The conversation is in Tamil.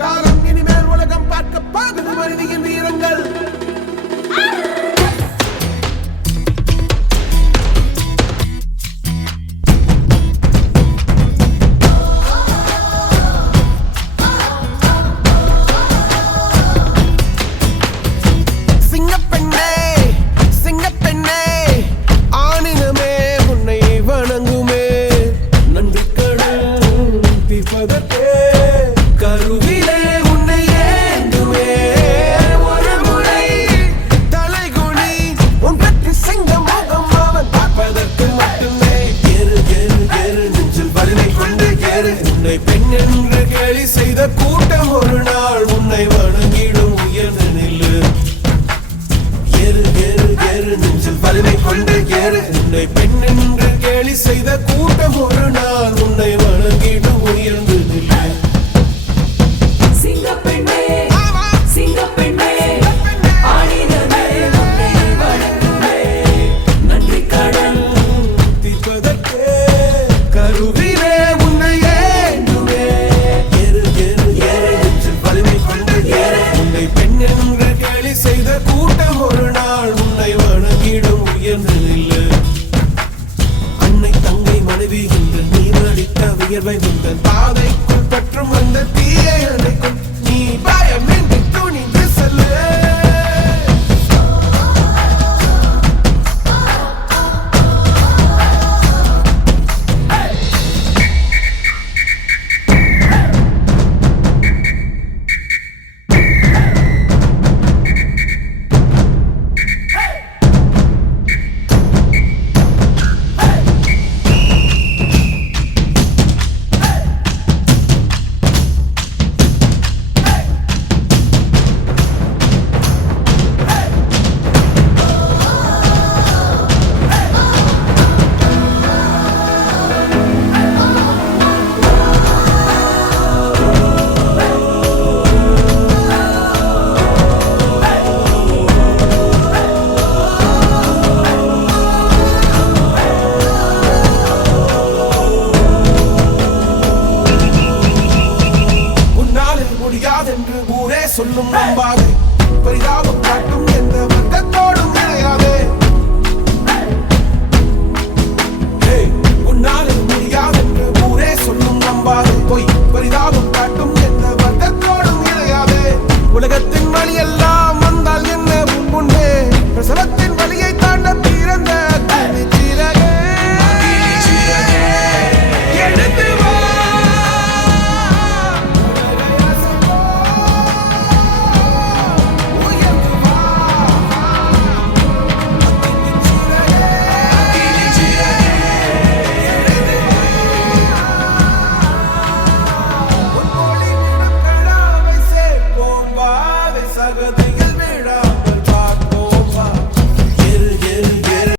காலம் இனிமேல் உலகம் பார்க்க பாகுது மனிதியின் வீரங்கள். பெண் என்று கேலி செய்த கூட்டம் ஒரு நாள் உன்னை வணங்கிடும் உயர்ந்து நில்லு. ஏறு ஏறு ஏறு நெஞ்சில் வலிமை கொண்டு ஏறு. உன்னை பெண் என்று கேலி செய்த கூட்டம் ஒரு நாள் உன்னை வணங்கிடும் உயர்ந்து நில்லு. சிங்கப்பெண்ணே சிங்கப்பெண்ணே ஆடினமே உன்னை வணங்குமே. நன்றி கடன் தீர்ப்பதற்கே கருவிலே உன்னை ஏந்துமே. ஏறு ஏறு ஏறு நெஞ்சில் வலிமை கொண்டு ஏறு. உன்னை பெண் என்று கேலி செய்த கூட்டம் ஒரு நாள் உன்னை வணங்கிடும் உயர்ந்து நில்லு. அன்னை தங்கை மனைவி என்று நீ அடித்த வியர்வை உந்தன் பாதைக்குள் பற்றும் அந்த தீயை அணைக்கும். நீ பயமின்றி துணிந்து செல்லு. என்று ஊரே சொல்லும் நம்பாது பரிதாபம் காட்டும் எந்த வர்க்கத்தோடும் இணையாதே. உன்னாலே முடியாதென்று ஊரே சொல்லும் நம்பாது பொய் பரிதாபம் காட்டும் எந்த வர்க்கத்தோடும் இணையாதே. உலகத்தின் வழியல்ல